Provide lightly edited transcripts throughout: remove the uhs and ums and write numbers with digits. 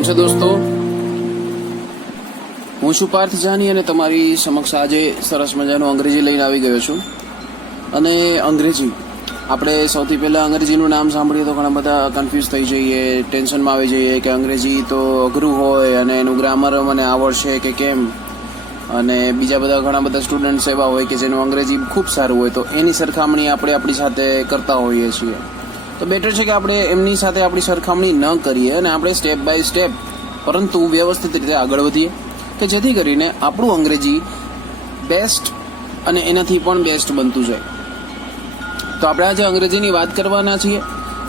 કેમ છે દોસ્તો? હું છું પાર્થ જાની અને તમારી સમક્ષ આજે સરસ મજાનું અંગ્રેજી લઈને આવી ગયો છું. અને અંગ્રેજી આપણે સૌથી પહેલાં અંગ્રેજીનું નામ સાંભળીએ તો ઘણા બધા કન્ફ્યુઝ થઈ જઈએ, ટેન્શનમાં આવી જઈએ કે અંગ્રેજી તો અઘરું હોય અને એનું ગ્રામર મને આવડશે કે કેમ. અને બીજા બધા ઘણા બધા સ્ટુડન્ટ્સ એવા હોય કે જેનું અંગ્રેજી ખૂબ સારું હોય, તો એની સરખામણી આપણે આપણી સાથે કરતા હોઈએ છીએ. તો બેટર છે કે આપણે એમની સાથે આપણી સરખામણી ન કરીએ અને આપણે સ્ટેપ બાય સ્ટેપ પરંતુ વ્યવસ્થિત રીતે આગળ વધીએ કે જેથી કરીને આપણું અંગ્રેજી બેસ્ટ અને એનાથી પણ બેસ્ટ બનતું જાય. તો આપણે આજે અંગ્રેજીની વાત કરવાના છીએ,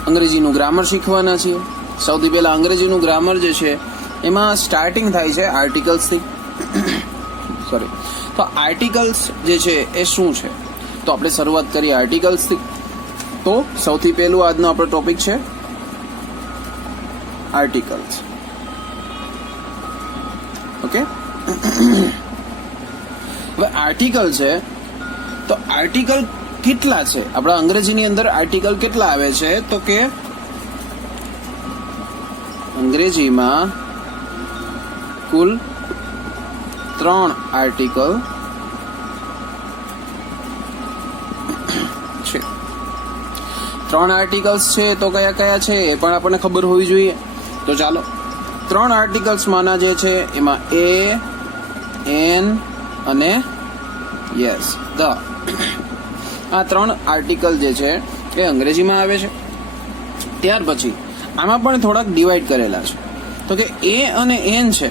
અંગ્રેજીનું ગ્રામર શીખવાના છીએ. સૌથી પહેલાં અંગ્રેજીનું ગ્રામર જે છે એમાં સ્ટાર્ટિંગ થાય છે આર્ટિકલ્સથી. તો આર્ટિકલ્સ જે છે એ શું છે? તો આપણે શરૂઆત કરીએ આર્ટિકલ્સથી. તો સૌથી પહેલું આજનો આપણો ટોપિક છે આર્ટિકલ્સ. ઓકે, હવે આર્ટિકલ છે તો આર્ટિકલ કેટલા છે આપણા અંગ્રેજીની અંદર? આર્ટિકલ કેટલા આવે છે? તો કે અંગ્રેજીમાં કુલ 3 આર્ટિકલ છે. 3 આર્ટિકલ્સ છે તો કયા કયા છે એ પણ આપણને ખબર હોવી જોઈએ. તો ચાલો 3 આર્ટિકલ્સમાંના જે છે એમાં એ, એન અને યસ ધ, આ 3 આર્ટિકલ જે છે એ અંગ્રેજીમાં આવે છે. ત્યાર પછી આમાં પણ થોડાક ડિવાઈડ કરેલા છે. તો કે એ અને એન છે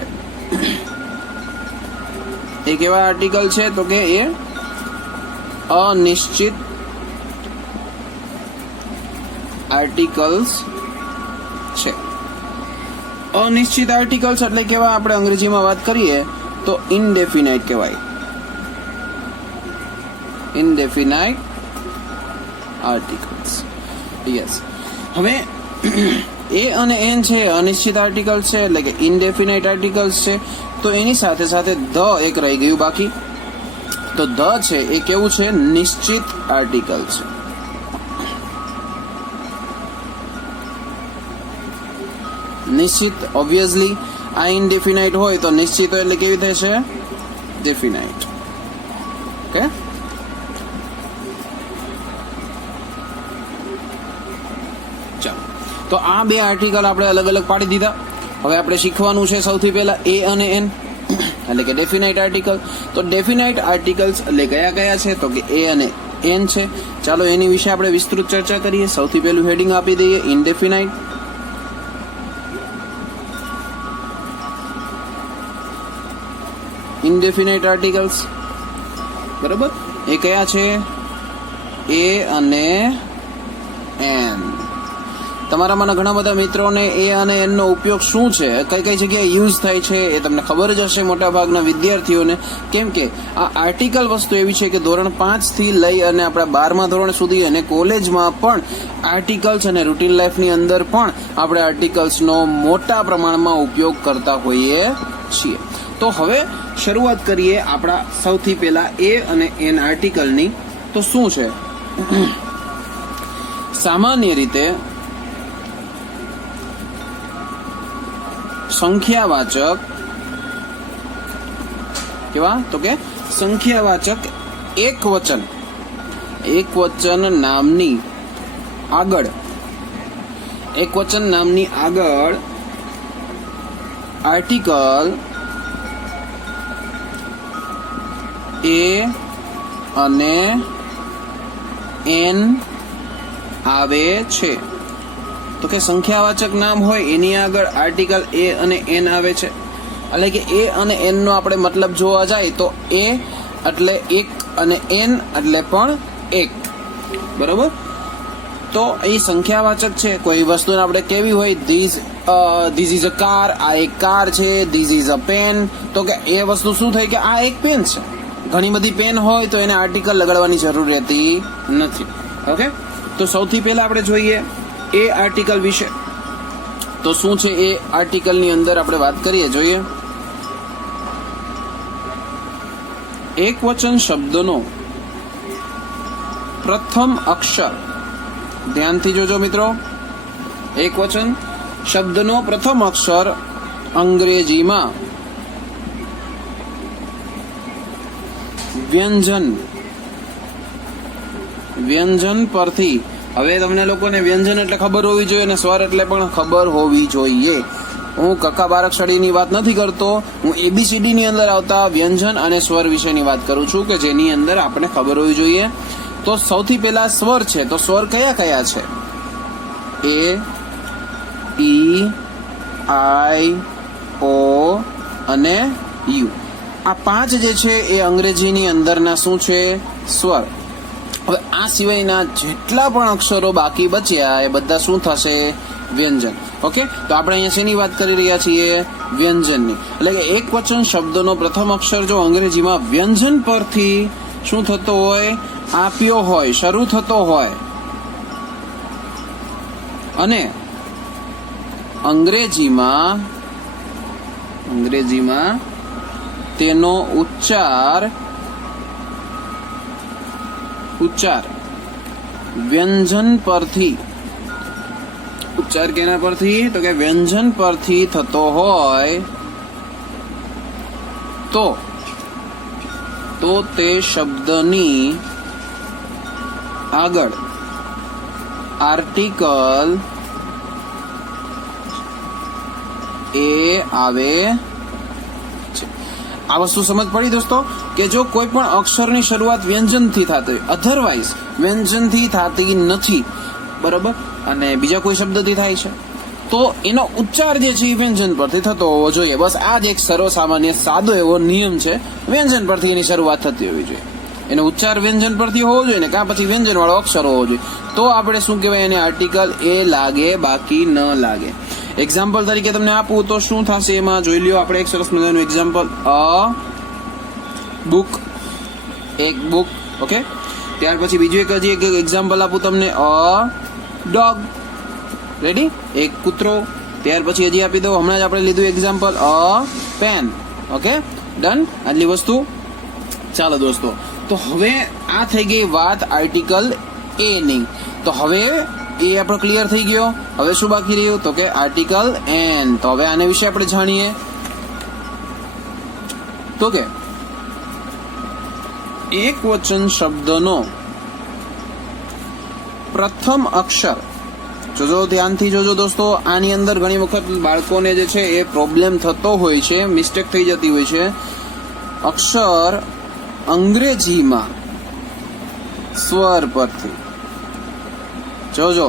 એ કેવા આર્ટિકલ છે? તો કે એ અનિશ્ચિત આર્ટિકલ્સ છે. અનિશ્ચિત આર્ટિકલ્સ એટલે કેવા? આપણે અંગ્રેજીમાં વાત કરીએ તો ઇનડેફિનાઇટ કહેવાય. ઇનડેફિનાઇટ આર્ટિકલ્સ. યસ. હવે એ અને એન છે અનિશ્ચિત આર્ટિકલ્સ છે એટલે કે ઇનડેફિનાઇટ આર્ટિકલ્સ છે. તો એની સાથે સાથે ધ એક રહી ગયું બાકી. તો ધ છે એ કેવું છે? નિશ્ચિત આર્ટિકલ છે. નિશ્ચિત ઓબ્વિયસલી આ ઇનડેફિનાઇટ હોય તો નિશ્ચિત એટલે કેવી થશે? ડેફિનાઇટ. ઓકે, ચાલો તો આ 2 આર્ટિકલ આપણે અલગ અલગ પાડી દીધા. હવે આપણે શીખવાનું છે સૌથી પહેલા એ અને એન એટલે કે ડેફિનાઇટ આર્ટિકલ. તો ડેફિનાઇટ આર્ટિકલ્સ એટલે કયા કયા છે? તો કે એ અને એન છે. ચાલો એની વિશે આપણે વિસ્તૃત ચર્ચા કરીએ. સૌથી પહેલું હેડિંગ આપી દઈએ ઇનડેફિનાઇટ. ઇનડેફિનાઇટ આર્ટિકલ્સ, બરાબર. એ કયા છે? એ અને એન. તમારામાંના ઘણા બધા મિત્રોને એ અને એન નો ઉપયોગ શું છે, કઈ કઈ જગ્યાએ યુઝ થાય છે એ તમને ખબર જ હશે મોટા ભાગના વિદ્યાર્થીઓને. કેમ કે આ આર્ટિકલ વસ્તુ એવી છે કે ધોરણ 5 થી લઈ અને આપણા 12મા ધોરણ સુધી અને કોલેજમાં પણ આર્ટિકલ્સ અને રૂટીન લાઈફની અંદર પણ આપણે આર્ટિકલ્સનો મોટા પ્રમાણમાં ઉપયોગ કરતા હોઈએ છીએ. તો હવે શરૂઆત કરીએ આપણા સૌથી પહેલા એ અને એન આર્ટિકલની. તો શું છે? સામાન્ય રીતે સંખ્યાવાચક કેવા? તો કે સંખ્યાવાચક એકવચન નામની આગળ આર્ટિકલ એ અને એન આવે છે. તો કે સંખ્યાવાચક નામ હોય એની આગળ આર્ટિકલ એ અને એન આવે છે. એટલે કે એ અને એન નો આપણે મતલબ જોવા જાય તો એ એટલે એક અને એન એટલે પણ એક, બરોબર. તો એ સંખ્યાવાચક છે. કોઈ વસ્તુને આપણે કેવી હોય, ધીસ ઇઝ અ કાર, આ એક કાર છે. ધીસ ઇઝ અ પેન, તો કે એ વસ્તુ શું થઈ કે આ એક પેન છે. ઘણી બધી પેન હોય તો એને આર્ટિકલ લગાડવાની જરૂર રહેતી નથી. ઓકે, તો સૌથી પહેલા આપણે જોઈએ એ આર્ટિકલ વિશે. તો શું છે એ આર્ટિકલની અંદર આપણે વાત કરીએ, જોઈએ. એકવચન શબ્દનો પ્રથમ અક્ષર, ધ્યાનથી જોજો મિત્રો, એકવચન શબ્દનો પ્રથમ અક્ષર અંગ્રેજીમાં વ્યંજન પરથી, હવે તમને લોકોને વ્યંજન એટલે ખબર હોવી જોઈએ અને સ્વર એટલે પણ ખબર હોવી જોઈએ. હું કક્કા બારાક્ષરીની વાત નથી કરતો, હું એબીસીડી ની અંદર આવતા વ્યંજન અને સ્વર વિશેની વાત કરું છું કે જેની અંદર આપણે ખબર હોવી જોઈએ. તો સૌથી પહેલા સ્વર છે, તો સ્વર કયા કયા છે? એ, ઈ, આઈ, ઓ અને યુ. આ 5 જે છે એ અંગ્રેજીની અંદરના શું છે? સ્વર. હવે આ સિવાયના જેટલા પણ અક્ષરો બાકી બચ્યા એ બધા શું થશે? વ્યંજન. ઓકે, તો આપણે અહીંયા શેની વાત કરી રહ્યા છીએ? વ્યંજનની. એટલે કે એક વચન શબ્દનો પ્રથમ અક્ષર જો અંગ્રેજીમાં વ્યંજન પરથી શું થતો હોય? આપ્યો હોય, શરૂ થતો હોય, અને અંગ્રેજીમાં તેનો ઉચ્ચાર વ્યંજન પરથી, ઉચ્ચાર કેના પરથી? તો કે વ્યંજન પરથી થતો હોય તો તે શબ્દની આગળ આર્ટિકલ એ આવે છે. આ વસ્તુ સમજ પડી દોસ્તો કે જો કોઈ પણ અક્ષરની શરૂઆત વ્યંજનથી થતી હોય, અધરવાઇઝ વ્યંજનથી થતી નથી, બરોબર, અને બીજા કોઈ શબ્દથી થાય છે, તો એનો ઉચ્ચાર જે છે એ વ્યંજન પરથી થતો હોવો જોઈએ. બસ આ જ એક સર્વસામાન્ય સાદો એવો નિયમ છે. વ્યંજન પરથી એની શરૂઆત થતી હોવી જોઈએ, એનો ઉચ્ચાર વ્યંજન પરથી હોવો જોઈએ ને કાં પછી વ્યંજન વાળો અક્ષર હોવો જોઈએ. તો આપણે શું કહેવાય? એને આર્ટિકલ એ લાગે, બાકી ન લાગે. એક્ઝામ્પલ તરીકે તમને આપું તો શું થશે એમાં જોઈ લ્યો. આપણે એક સરસ મજાનું એક્ઝામ્પલ, બુક, એક બુક. ઓકે, ત્યાર પછી બીજું એક હજી એક એક્ઝામ્પલ આપું તમને, ડોગ. રેડી? એક કૂતરો. ત્યાર પછી હજી આપી દો, હમણાં જ આપણે લીધું એક્ઝામ્પલ, પેન. Okay, done. આટલી વસ્તુ. ચાલો દોસ્તો, તો હવે આ થઈ ગઈ વાત આર્ટિકલ એ ની. તો હવે એ આપણો ક્લિયર થઈ ગયો. હવે શું બાકી રહ્યું? તો કે આર્ટિકલ એન. તો હવે આના વિશે આપણે જાણીએ. તો કે એક વચન શબ્દનો પ્રથમ અક્ષર, જોજો ધ્યાનથી જોજો દોસ્તો, આની અંદર ઘણી વખત બાળકોને જે છે એ પ્રોબ્લેમ થતો હોય છે, મિસ્ટેક થઈ જતી હોય છે. અક્ષર અંગ્રેજીમાં સ્વર પરથી, જોજો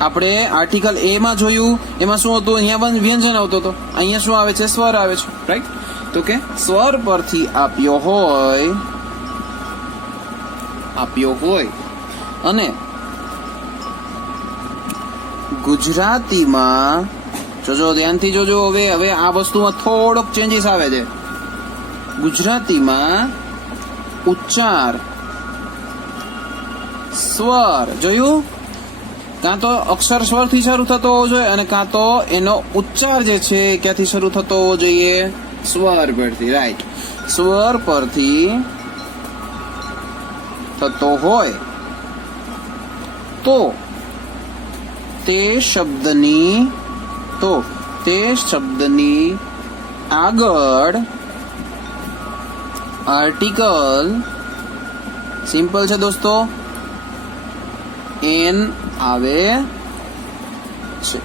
આપણે આર્ટિકલ એ માં જોયું, એમાં શું હતું? અહીંયા વ્યંજન આવતો હતો, અહીંયા શું આવે છે? સ્વર આવે છે, રાઈટ? તો કે સ્વર પરથી આપ્યો હોય અને ગુજરાતીમાં, જોજો ધ્યાનથી જોજો, હવે આ વસ્તુમાં થોડોક ચેન્જીસ આવે છે. ગુજરાતીમાં ઉચ્ચાર સ્વર, જોયું? કાં તો અક્ષર સ્વરથી શરૂ થતો હોવો જોઈએ અને કાં તો એનો ઉચ્ચાર જે છે ક્યાંથી શરૂ થતો હોવો જોઈએ? સ્વર પરથી, રાઈટ? સ્વર પરથી થતો હોય તો તે શબ્દની આગળ આર્ટિકલ, સિમ્પલ છે દોસ્તો, એન આવે છે.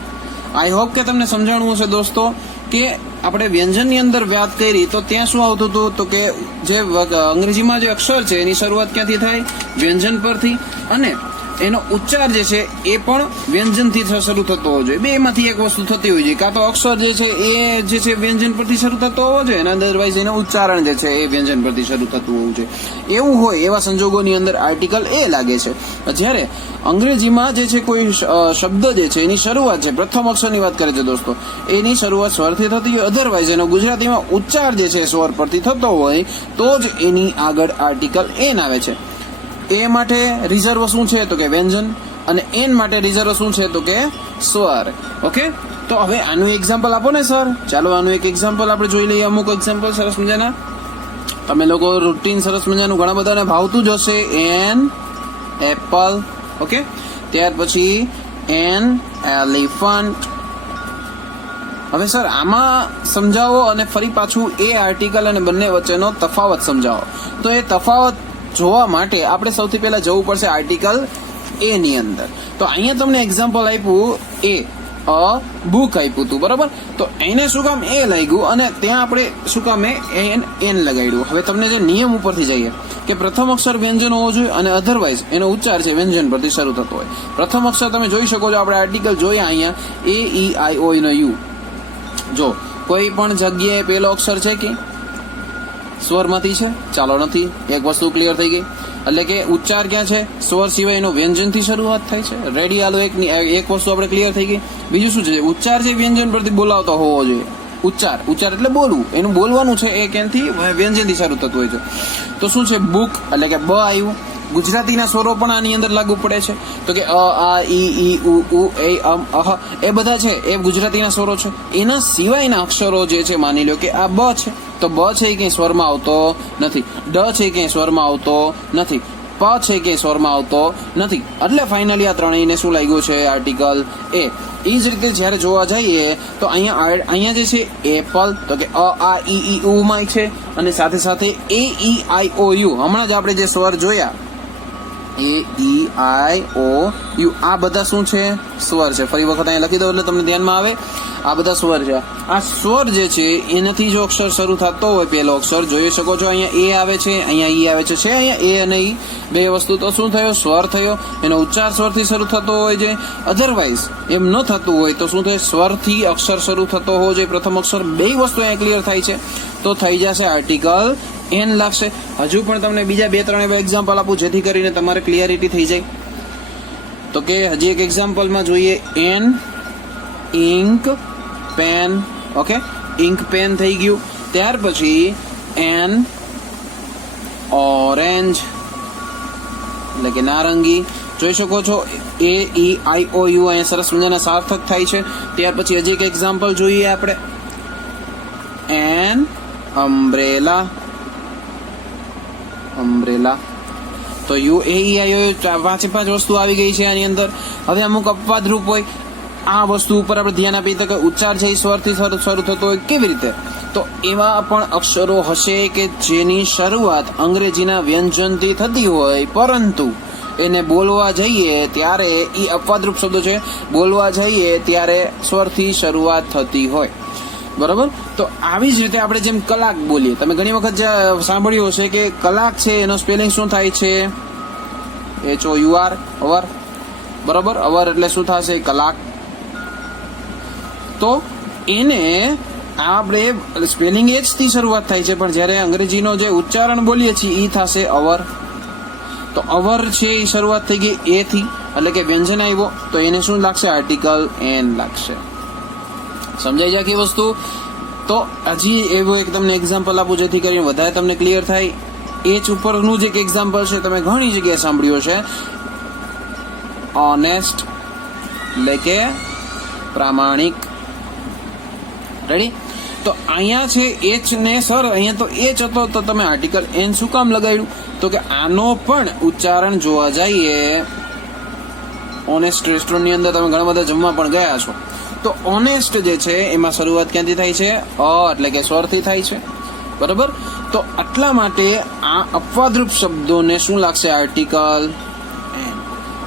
આઈ હોપ કે તમને સમજાણું હશે દોસ્તો કે આપણે વ્યંજનની અંદર વાત કરી તો ત્યાં શું આવતું હતું? તો કે જે અંગ્રેજીમાં જે અક્ષર છે એની શરૂઆત ક્યાંથી થાય? વ્યંજન પરથી, અને એનો ઉચ્ચાર જે છે એ પણ વ્યંજનથી શરૂ થતો હોવો જોઈએ. બેમાંથી એક વસ્તુ થતી હોય છે, કાં તો અક્ષર જે છે એ જે છે વ્યંજન પરથી શરૂ થતો હોવો જોઈએ અને અદરવાઇઝ એનું ઉચ્ચારણ જે છે એ વ્યંજન પરથી શરૂ થતું હોવું જોઈએ. એવું હોય એવા સંજોગોની અંદર આર્ટિકલ એ લાગે છે. જ્યારે અંગ્રેજીમાં જે છે કોઈ શબ્દ જે છે એની શરૂઆત છે, પ્રથમ અક્ષરની વાત કરે છે દોસ્તો, એની શરૂઆત સ્વરથી થતી હોય, અધરવાઇઝ એનો ગુજરાતીમાં ઉચ્ચાર જે છે સ્વર પરથી થતો હોય તો જ એની આગળ આર્ટિકલ એન આવે છે. એ માટે રિઝર્વ શું છે? તો કે વ્યંજન, અને એન માટે રિઝર્વ શું છે? તો કે સ્વર. ઓકે, તો હવે આનું એક્ઝામ્પલ આપો ને સર. ચાલો આનું એક એક્ઝામ્પલ આપણે જોઈ લઈએ. અમુક એક્ઝામ્પલ સરસ મજાના, તમે લોકો રૂટીન સરસ મજાનું ઘણા બધાને ભાવતું જ હશે. An apple. ઓકે, ત્યાર પછી એન એલિફન્ટ. હવે સર આમાં સમજાવો અને ફરી પાછું એ આર્ટિકલ અને બંને વચ્ચેનો તફાવત સમજાવો. તો એ તફાવત જોવા માટે આપણે સૌથી પહેલા જવું પડશે આર્ટિકલ એ ની અંદર. તો અહીંયા તમને એક્ઝામ્પલ આપ્યું એ અ બુક આપ્યું હતું, બરાબર. તો એને શું કામ એ લાગ્યું અને ત્યાં આપણે શું કામ એન લગાડ્યું. હવે તમને જે નિયમ ઉપરથી જઈએ કે પ્રથમ અક્ષર વ્યંજન હોવો જોઈએ અને અધરવાઇઝ એનો ઉચ્ચાર છે વ્યંજન પરથી શરૂ થતો હોય. પ્રથમ અક્ષર તમે જોઈ શકો છો, આપણે આર્ટિકલ જોઈએ અહીંયા એ ઈ આઈ ઓ નો યુ. જો કોઈ પણ જગ્યાએ પેલો અક્ષર છે કે સ્વરમાંથી છે? ચાલો નથી. એક વસ્તુ ક્લિયર થઈ ગઈ. એટલે કે ઉચ્ચાર ક્યાં છે? સ્વર સિવાયનો વ્યંજનથી શરૂઆત થાય છે. રેડી, હાલો એક વસ્તુ આપણે ક્લિયર થઈ ગઈ. બીજું શું છે? ઉચ્ચાર છે વ્યંજન પરથી બોલાવતો હોવો જોઈએ. ઉચ્ચાર એટલે બોલવું, એનું બોલવાનું છે એ ક્યાંથી? વ્યંજનથી શરૂ થતું હોય છે. તો શું છે? બુક એટલે કે બ આવ્યું. ગુજરાતીના સ્વરો પણ આની અંદર લાગુ પડે છે. તો કે અ આ ઈ ઉ એ અહ એ બધા છે એ ગુજરાતીના સ્વરો છે. એના સિવાયના અક્ષરો જે છે, માની લો કે આ બ છે, તો બ છે એ ક્યાંય સ્વરમાં આવતો નથી. ડ છે એ ક્યાંય સ્વરમાં આવતો નથી. પ છે કે સ્વરમાં આવતો નથી. એટલે ફાઇનલી આ ત્રણેયને શું લાગ્યું છે? આર્ટિકલ એ. એ જ રીતે જ્યારે જોવા જઈએ તો અહીંયા જે છે એપલ, તો કે અ આ ઈ ઉ માં છે અને સાથે સાથે એ ઈ આઈ ઓ યુ. હમણાં જ આપણે જે સ્વર જોયા એ ઈ આઈ ઓ યુ, આ બધા શું છે? સ્વર છે. ફરી વખત અહીંયા લખી દો એટલે તમને ધ્યાનમાં આવે. આ બધા સ્વર છે. આ સ્વર જે છે એનાથી જો અક્ષર શરૂ થતો હોય, પેલો અક્ષર જોઈ શકો છો અહીંયા એ આવે છે, અહીંયા ઈ આવે છે. અહીંયા એ અને ઈ બે વસ્તુ, તો શું થયો? સ્વર થયો. એનો ઉચ્ચાર સ્વરથી શરૂ થતો હોય છે. અધરવાઇઝ એમ ન થતું હોય તો શું થાય? સ્વરથી અક્ષર શરૂ થતો હોવો જોઈએ પ્રથમ અક્ષર. બે વસ્તુ અહીંયા ક્લિયર થાય છે તો થઈ જશે આર્ટિકલ એન લાગશે. હજુ પણ તમને બીજા 2-3 એવા એક્ઝામ્પલ આપું જેથી કરીને તમારે ક્લિયરિટી થઈ જાય. તો કે હજી એક એક્ઝામ્પલમાં જોઈએ an ink pen. Okay, ink pen થઈ ગયું. ત્યાર પછી એન ઓરેન્જ એટલે કે નારંગી. જોઈ શકો છો એ ઈ આઈ ઓ યુ અહીંયા સરસ મજાના સાર્થક થાય છે. ત્યાર પછી હજી એક એક્ઝામ્પલ જોઈએ આપણે એન અમ્બ્રેલા. તો યુ એ ઈ આઈ ઓ 5 વસ્તુ આવી ગઈ છે આની અંદર. હવે અમુક અપવાદ રૂપ હોય, આ વસ્તુ ઉપર આપણે ધ્યાન આપીએ તો કે ઉચ્ચાર છે એ સ્વરથી શરૂ થતો હોય. કેવી રીતે? તો એવા પણ અક્ષરો હશે કે જેની શરૂઆત અંગ્રેજીના વ્યંજનથી થતી હોય, પરંતુ એને બોલવા જઈએ ત્યારે એ અપવાદરૂપ શબ્દો છે, બોલવા જઈએ ત્યારે સ્વરથી શરૂઆત થતી હોય. બરોબર. તો આવી જ રીતે આપણે જેમ કલાક બોલીએ, તમે ઘણી વખત સાંભળ્યું હશે કે કલાક છે એનો સ્પેલિંગ શું થાય છે? HOUR, અવર. બરોબર. અવર એટલે શું થશે? કલાક. તો એને આપણે સ્પેલિંગ એચ થી શરૂઆત થાય છે, પણ જ્યારે અંગ્રેજીનો જે ઉચ્ચારણ બોલીએ છીએ એ થશે અવર. તો અવર છે એ શરૂઆત થઈ ગઈ એ થી, એટલે કે વ્યંજન આવ્યો, તો એને શું લાગશે? આર્ટિકલ એન લાગશે. સમજાઈ જાય કે વસ્તુ? તો હજી એવું એક તમને એક્ઝામ્પલ આપું જેથી કરીને વધારે તમને ક્લિયર થાય. એચ ઉપરનું જ એક એક્ઝામ્પલ છે, તમે ઘણી જગ્યાએ સાંભળ્યું છે. ઓનેસ્ટ એટલે કે પ્રામાણિક. રેડી? તો અહીંયા છે એચ ને સર અહીંયા તો એચ હતો તો તમે આર્ટિકલ એન શું કામ લગાડ્યું? તો કે આનો પણ ઉચ્ચારણ જોવા જઈએ, ઓનેસ્ટ રેસ્ટોરન્ટની અંદર તમે ઘણા બધા જમવા પણ ગયા છો, તો ઓનેસ્ટ જે છે એમાં શરૂઆત ક્યાંથી થાય છે? અ એટલે કે સ્વરથી થાય છે. બરાબર. તો આટલા માટે આ અપવાદરૂપ શબ્દોને શું લાગશે? Article an.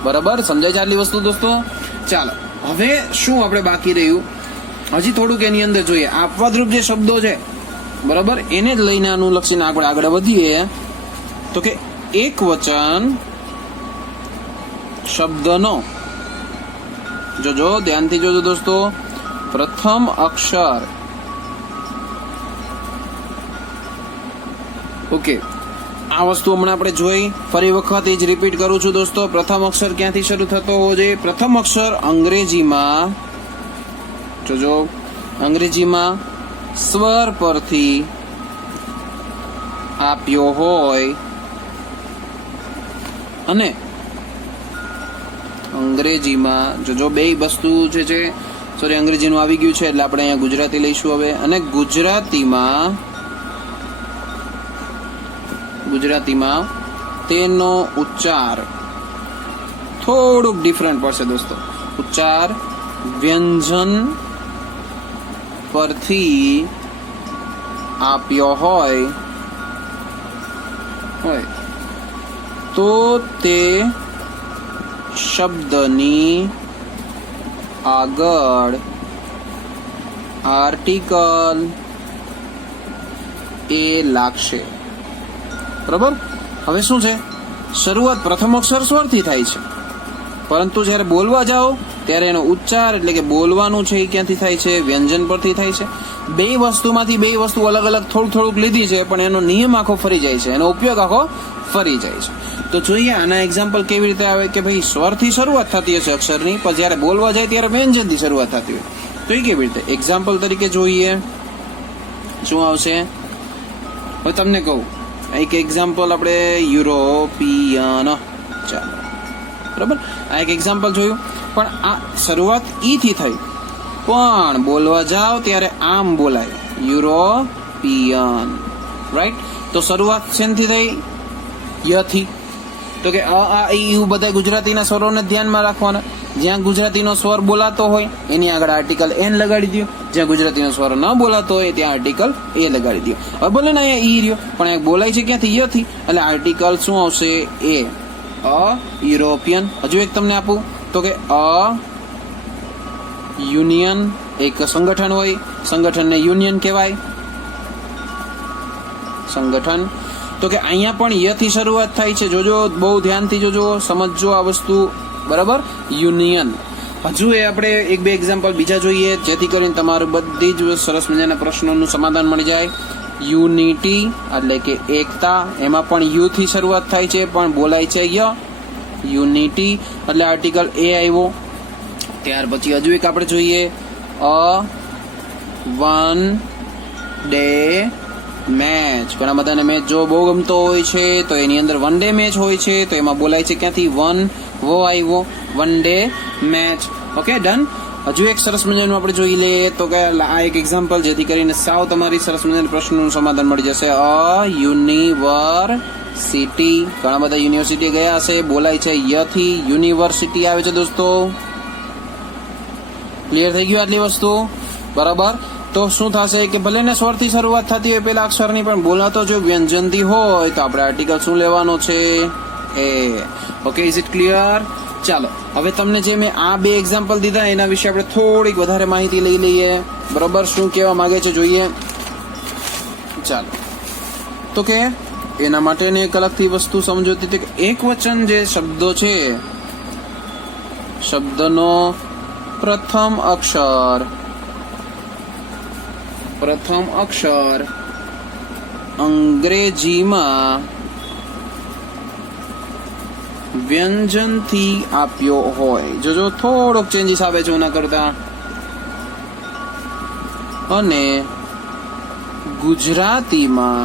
બરાબર. સમજાય છે આટલી વસ્તુ દોસ્તો? ચાલો, હવે શું આપણે બાકી રહ્યું? હજી થોડુંક એની અંદર જોઈએ. આ અપવાદરૂપ જે શબ્દો છે, બરાબર, એને જ લઈને અનુલક્ષીને આપણે આગળ વધીએ. તો કે એક વચન શબ્દનો, જોજો ધ્યાનથી જોજો દોસ્તો, પ્રથમ અક્ષર. ઓકે, આ વસ્તુ હમણાં આપણે જોઈ. ફરી વખત એ જ રિપીટ કરું છું દોસ્તો. પ્રથમ અક્ષર ક્યાંથી શરૂ થતો હોવો જોઈએ? પ્રથમ અક્ષર અંગ્રેજીમાં, જોજો, અંગ્રેજીમાં સ્વર પરથી આપ્યો હોય અને અંગ્રેજીમાં જોજો બે વસ્તુ જે છે, સોરી અંગ્રેજીનું આવી ગયું છે એટલે આપણે અહીંયા ગુજરાતી લઈશું હવે. અને ગુજરાતીમાં તેનો ઉચ્ચાર થોડુંક ડિફરન્ટ પડશે દોસ્તો. ઉચ્ચાર વ્યંજન પરથી આપ્યો હોય તો તે શબ્દની આગળ આર્ટિકલ એ લાગશે. બરાબર. હવે શું છે, શરૂઆત પ્રથમ અક્ષર સ્વરથી થાય છે, પરંતુ જ્યારે બોલવા જાઓ ત્યારે એનો ઉચ્ચાર એટલે કે બોલવાનું છે એ ક્યાંથી થાય છે? વ્યંજન પરથી થાય છે. બે વસ્તુમાંથી બે વસ્તુ અલગ અલગ થોડુંક લીધી છે, પણ એનો નિયમ આખો ફરી જાય છે, એનો ઉપયોગ આખો ફરી જાય છે. તો જોઈએ આના એક્ઝામ્પલ કેવી રીતે આવે કે ભાઈ સ્વરથી શરૂઆત થતી હશે અક્ષરની, પણ જ્યારે બોલવા જાય ત્યારે વ્યંજનથી શરૂઆત થતી હોય. તો એ કેવી રીતે? એક્ઝામ્પલ તરીકે જોઈએ શું આવશે. હવે તમને કહું એક એક્ઝામ્પલ, આપણે યુરોપિયન, ચાલો બરાબર, આ એક એક્ઝામ્પલ જોયું, પણ આ શરૂઆત ઈ થી થઈ, પણ બોલવા જાઓ ત્યારે આમ બોલાય, યુરોપિયન, રાઈટ. તો શરૂઆત શેનથી થઈ? યથી. તો કે અ આ ઈ યુ બધા ગુજરાતીના સ્વરોને ધ્યાનમાં રાખવાના. જ્યાં ગુજરાતીનો સ્વર બોલાતો હોય એની આગળ આર્ટિકલ એન લગાડી દો, જ્યાં ગુજરાતીનો સ્વર ન બોલાતો હોય ત્યાં આર્ટિકલ એ લગાડી દો. હવે બોલે ને અહીંયા ઈ રહ્યો, પણ અહીંયા બોલાય છે ક્યાંથી? યથી. એટલે આર્ટિકલ શું આવશે? એ. અ યુરોપિયન. હજુ એક તમને આપું તો કે અ યુનિયન, એક સંગઠન હોય, સંગઠનને યુનિયન કહેવાય, સંગઠન. તો કે અહીંયા પણ યથી શરૂઆત થાય છે. જોજો, બહુ ધ્યાનથી જોજો, સમજજો આ વસ્તુ, બરાબર. યુનિયન. હજુ એ આપણે એક બે એક્ઝામ્પલ બીજા જોઈએ, જેથી કરીને તમારું બધી જ સરસ મજાના પ્રશ્નોનું સમાધાન મળી જાય. યુનિટી એટલે કે એકતા, એમાં પણ યુ થી શરૂઆત થાય છે, પણ બોલાય છે ય, યુનિટી. એટલે આર્ટિકલ એ આવ્યો. ત્યાર પછી હજુ એક આપણે જોઈએ, અ વન ડે મેચ. ઘણા બધાને મેચ જો બહુ ગમતો હોય છે તો એની અંદર વન ડે મેચ હોય છે, તો એમાં બોલાય છે ક્યાંથી? વન, વો આવ્યો, one day match. Okay, done. હજુ એક સરસ મજાનું આપણે જોઈ લઈએ તો કે આ એક એક્ઝામ્પલ, જેથી કરીને સાવ તમારી સરસ મજાના પ્રશ્નનું સમાધાન મળી જશે. અ યુનિવર્સિટી. ઘણા બધા યુનિવર્સિટી ગયા હશે, બોલાય છે યથી, યુનિવર્સિટી આવે છે દોસ્તો. ક્લિયર થઈ ગયું આટલી વસ્તુ? બરાબર. તો શું થશે કે ભલે ને સ્વરથી શરૂઆત થતી હોય પેલા અક્ષરની, પણ બોલાતો જો વ્યંજનથી હોય તો આપણે આર્ટિકલ શું લેવાનો છે? A. Okay, is it clear? ચાલો, હવે તમને જે મેં આ બે એક્ઝામ્પલ દીધા એના વિશે આપણે થોડીક વધારે માહિતી લઈ લઈએ. બરાબર, શું કહેવા માંગે છે જોઈએ. ચાલો, તો કે એના માટેની એક અલગથી વસ્તુ સમજોતી હતી કે એક વચન જે શબ્દો છે, શબ્દનો પ્રથમ અક્ષર અંગ્રેજીમાં વ્યંજનથી આપ્યો હોય. જોજો, થોડોક ચેન્જીસ આવે છે એના કરતા. અને ગુજરાતીમાં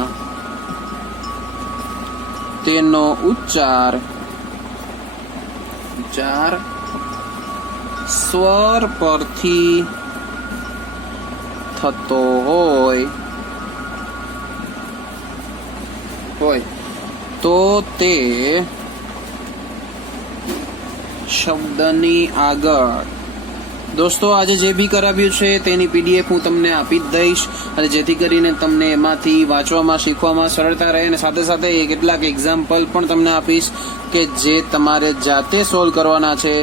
તેનો ઉચ્ચાર સ્વર પરથી થતો હોય તો તે શબ્દની આગળ. દોસ્તો, આજે જે બી કરાવ્યું છે તેની પીડીએફ હું તમને આપી જ દઈશ, અને જેથી કરીને તમને એમાંથી વાંચવામાં, શીખવામાં સરળતા રહે. અને સાથે સાથે કેટલાક એક્ઝામ્પલ પણ તમને આપીશ કે જે તમારે જાતે સોલ્વ કરવાના છે,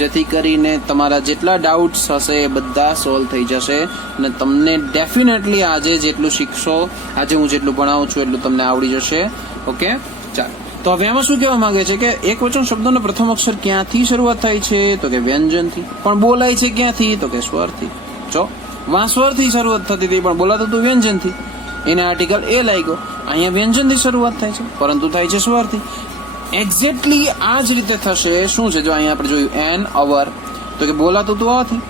જેથી કરીને તમારા જેટલા ડાઉટ્સ હશે એ બધા સોલ્વ થઈ જશે. અને તમને ડેફિનેટલી આજે જેટલું શીખશો, આજે હું જેટલું ભણાવું છું એટલું તમને આવડી જશે. ઓકે, ચાલો. તો હવે એમાં શું કહેવા માંગે છે કે એક વચન શબ્દોનો પ્રથમ અક્ષર ક્યાંથી શરૂઆત થાય છે? તો કે વ્યંજનથી. પણ બોલાય છે ક્યાંથી? તો કે સ્વરથી. જો, વાં સ્વરથી શરૂઆત થતી હતી પણ બોલાતું હતું વ્યંજનથી, એને આર્ટિકલ એ લાગ્યો. અહીંયા વ્યંજનથી શરૂઆત થાય છે પરંતુ થાય છે સ્વરથી. એક્ઝેક્ટલી આ જ રીતે થશે. શું છે? જો અહીંયા આપણે જોયું એન અવર, તો કે બોલાતું હતું આથી.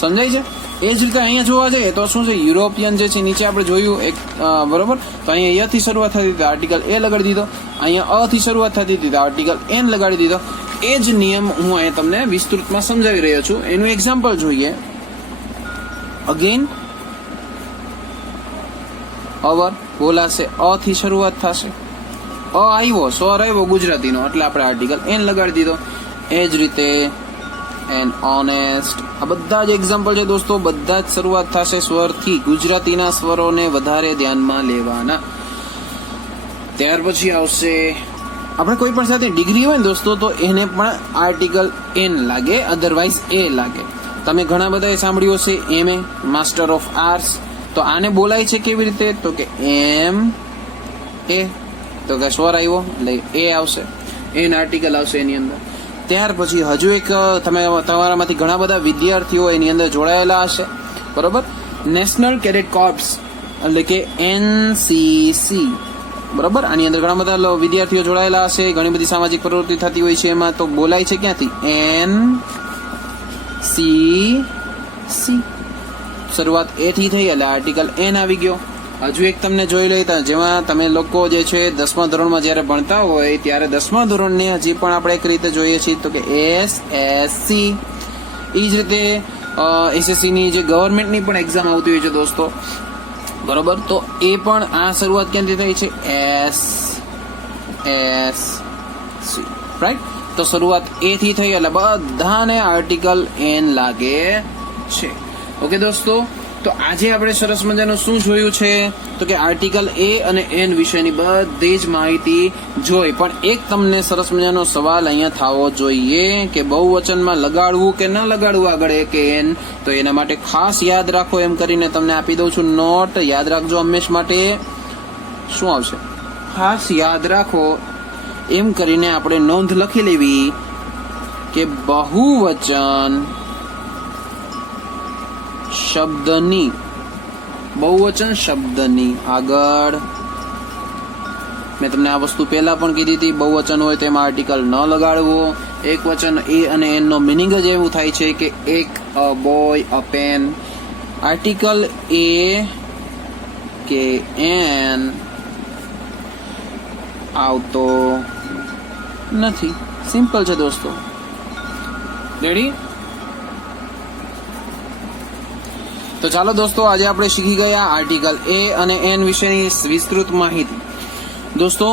સમજાય છે? એ જ રીતે અહીંયા જોવા જઈએ તો શું છે? યુરોપિયન જે છે નીચે આપણે જોયું એક, બરોબર. તો અહીંયા યથી શરૂઆત થતી હતી, આર્ટિકલ એ લગાડી દીધો. અહીંયા અ થી શરૂઆત થતી હતી, આર્ટિકલ એન લગાડી દીધો. એ જ નિયમ હું અહીંયા તમને વિસ્તૃતમાં સમજાવી રહ્યો છું. એનું એક્ઝામ્પલ જોઈએ. અગેન અવર બોલાશે, અ થી શરૂઆત થશે, અ આવ્યો, સ્વર આવ્યો ગુજરાતીનો, એટલે આપણે આર્ટિકલ એન લગાડી દીધો. એ જ રીતે એન્ડ ઓનેસ્ટ. આ બધા જ એક્ઝામ્પલ છે દોસ્તો. બધા જ શરૂઆત થશે સ્વરથી. ગુજરાતીના સ્વરોને વધારે ધ્યાનમાં લેવાના. ત્યાર પછી આવશે આપણે કોઈ પણ સાથે ડિગ્રી હોય ને દોસ્તો, તો એને પણ આર્ટિકલ એન લાગે, અધરવાઇઝ એ લાગે. તમે ઘણા બધાએ સાંભળ્યું હશે MA, માસ્ટર ઓફ આર્ટ્સ. તો આને બોલાય છે કેવી રીતે? તો કે એમ એ, તો કે સ્વર આવ્યો એટલે એ આવશે, એન આર્ટિકલ આવશે એની અંદર. ત્યાર પછી હજુ એક તમે તમારામાંથી ઘણા બધા વિદ્યાર્થીઓ એની અંદર જોડાયેલા હશે, બરોબર. નેશનલ કેડેટ કોર્પ્સ એટલે કે NCC, બરોબર. આની અંદર ઘણા બધા વિદ્યાર્થીઓ જોડાયેલા હશે. ઘણી બધી સામાજિક પ્રવૃત્તિ થતી હોય છે એમાં. તો બોલાય છે ક્યાંથી? NCC. શરૂઆત એ થી થઈ એટલે આર્ટિકલ એન આવી ગયો. હજુ એક તમને જોઈ લેતા, જેમાં તમે લોકો જે છે 10મા ધોરણમાં જ્યારે ભણતા હોય ત્યારે 10મા ધોરણને હજી પણ આપણે એક રીતે જોઈએ છીએ, તો કે SSC. એ જ રીતે SSC ની જે ગવર્મેન્ટની પણ એક્ઝામ આવતી હોય છે દોસ્તો, બરોબર. તો એ પણ આ શરૂઆત ક્યાંથી થઈ છે? SSC, right. તો શરૂઆત એ થી થઈ એટલે બધાને આર્ટિકલ એન લાગે છે. ઓકે દોસ્તો, તો આજે આપણે સરસ મજાનું શું જોયું છે? તો કે આર્ટિકલ એ અને એન વિશેની બધી જ માહિતી જોઈ. પણ એક તમને સરસ મજાનો સવાલ અહીંયા થવો જોઈએ કે બહુવચનમાં લગાડવું કે ન લગાડવું આગળ એ કે એન. તો એના માટે ખાસ યાદ રાખો એમ કરીને તમને આપી દઉં છું નોટ. યાદ રાખજો હંમેશ માટે. શું આવશે? ખાસ યાદ રાખો એમ કરીને આપણે નોંધ લખી લેવી કે બહુવચન શબ્દની, બહુવચન શબ્દની આગળ, મેં તમને આ વસ્તુ પહેલા પણ કીધી હતી, બહુવચન હોય તેમાં આર્ટિકલ ન લગાડવો. એક વચન એ અને એન નો મિનિંગ જ એવું થાય છે કે એક, a boy, a pen. Article a કે એન આવતો નથી. સિમ્પલ છે દોસ્તો. રેડી? તો ચાલો દોસ્તો, આજે આપણે શીખી ગયા આર્ટિકલ એ અને એન વિશેની વિસ્તૃત માહિતી. દોસ્તો,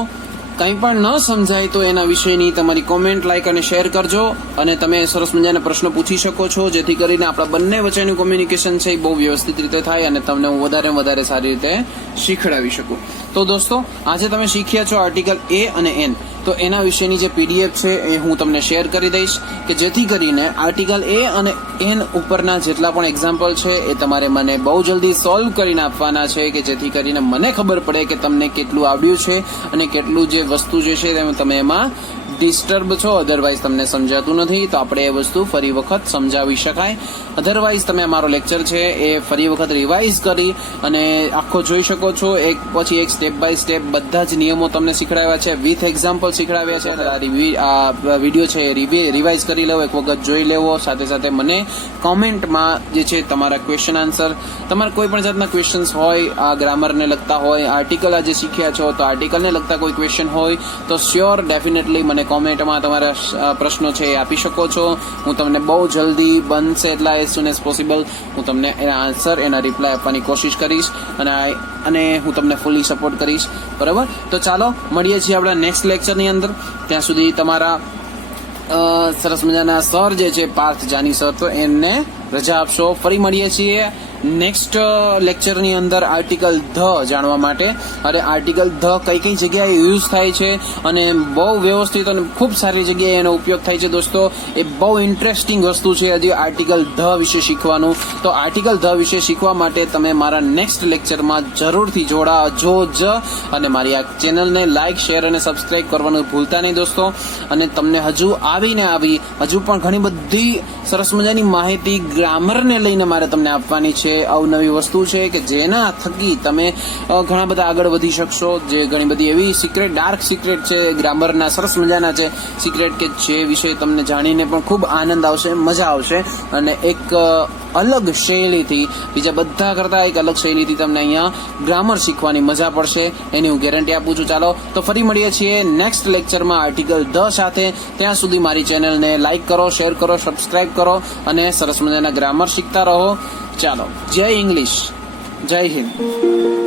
કંઈ પણ ન સમજાય તો એના વિશેની તમારી કોમેન્ટ, લાઈક અને શેર કરજો. અને તમે સરસ મજાના પ્રશ્નો પૂછી શકો છો, જેથી કરીને આપણા બંને વચ્ચેનું કોમ્યુનિકેશન છે એ બહુ વ્યવસ્થિત રીતે થાય અને તમને હું વધારે સારી રીતે શીખડાવી શકું. તો દોસ્તો, આજે તમે શીખ્યા છો આર્ટિકલ એ અને એન. તો એના વિશેની જે PDF છે એ હું તમને શેર કરી દઈશ કે જેથી કરીને આર્ટિકલ એ અને એન ઉપરના જેટલા પણ એક્ઝામ્પલ છે એ તમારે મને બહુ જલ્દી સોલ્વ કરીને આપવાના છે, કે જેથી કરીને મને ખબર પડે કે તમને કેટલું આવડ્યું છે અને કેટલું જે વસ્તુ જે છે તમે એમાં ડિસ્ટર્બ છો, અધરવાઇઝ તમને સમજાતું નથી. તો આપણે એ વસ્તુ ફરી વખત સમજાવી શકાય. અધરવાઇઝ તમે અમારો લેક્ચર છે એ ફરી વખત રિવાઇઝ કરી અને આખો જોઈ શકો છો. એક પછી એક સ્ટેપ બાય સ્ટેપ બધા જ નિયમો તમને શીખડાવ્યા છે, વિથ એક્ઝામ્પલ શીખડાવ્યા છે. આ વિડીયો છે રિવાઇઝ કરી લેવો, એક વખત જોઈ લેવો. સાથે સાથે મને કોમેન્ટમાં જે છે તમારા ક્વેશ્ચન આન્સર, તમારા કોઈ પણ જાતના ક્વેશ્ચન્સ હોય, આ ગ્રામરને લગતા હોય, આર્ટિકલ આજે શીખ્યા છો તો આર્ટિકલને લગતા કોઈ ક્વેશ્ચન હોય તો શ્યોર ડેફિનેટલી મને કોમેન્ટમાં તમારા પ્રશ્નો છે એ આપી શકો છો. હું તમને બહુ જલ્દી બનશે એટલા એઝ સુન એઝ પોસિબલ હું તમને એના આન્સર, એના રિપ્લાય આપવાની કોશિશ કરીશ અને હું તમને ફૂલી સપોર્ટ કરીશ. બરાબર? તો ચાલો મળીએ છીએ આપણા નેક્સ્ટ લેક્ચરની અંદર. ત્યાં સુધી તમારા સરસ મજાના સર જે છે પાર્થ જાની સર, તો એમને રજા આપશો. ફરી મળીએ છીએ નેક્સ્ટ લેક્ચરની અંદર આર્ટિકલ ધ જાણવા માટે. અરે આર્ટિકલ ધ કઈ કઈ જગ્યાએ યુઝ થાય છે અને બહુ વ્યવસ્થિત અને ખૂબ સારી જગ્યાએ એનો ઉપયોગ થાય છે દોસ્તો. એ બહુ ઇન્ટરેસ્ટિંગ વસ્તુ છે હજી આર્ટિકલ ધ વિશે શીખવાનું. તો આર્ટિકલ ધ વિશે શીખવા માટે તમે મારા નેક્સ્ટ લેક્ચરમાં જરૂરથી જોડાજો જ. અને મારી આ ચેનલને લાઇક, શેર અને સબસ્ક્રાઇબ કરવાનું ભૂલતા નહીં દોસ્તો. અને તમને હજુ પણ ઘણી બધી સરસ મજાની માહિતી ગ્રામરને લઈને મારે તમને આપવાની છે. અવનવી વસ્તુ છે કે જેના થકી તમે ઘણા બધા આગળ વધી શકશો. જે ઘણી બધી એવી સિક્રેટ, ડાર્ક સિક્રેટ છે ગ્રામરના, સરસ મજાના છે સિક્રેટ, કે જે વિશે તમને જાણીને પણ ખૂબ આનંદ આવશે, મજા આવશે. અને એક અલગ શૈલીથી, બીજા બધા કરતા એક અલગ શૈલીથી તમને અહીંયા ગ્રામર શીખવાની મજા પડશે, એની હું ગેરંટી આપું છું. ચાલો તો ફરી મળીએ છીએ નેક્સ્ટ લેક્ચરમાં આર્ટિકલ ધ સાથે. ત્યાં સુધી મારી ચેનલને લાઈક કરો, શેર કરો, સબસ્ક્રાઇબ કરો અને સરસ મજાના ગ્રામર શીખતા રહો. ચાલો, જય ઇંગ્લિશ, જય હિન્દ.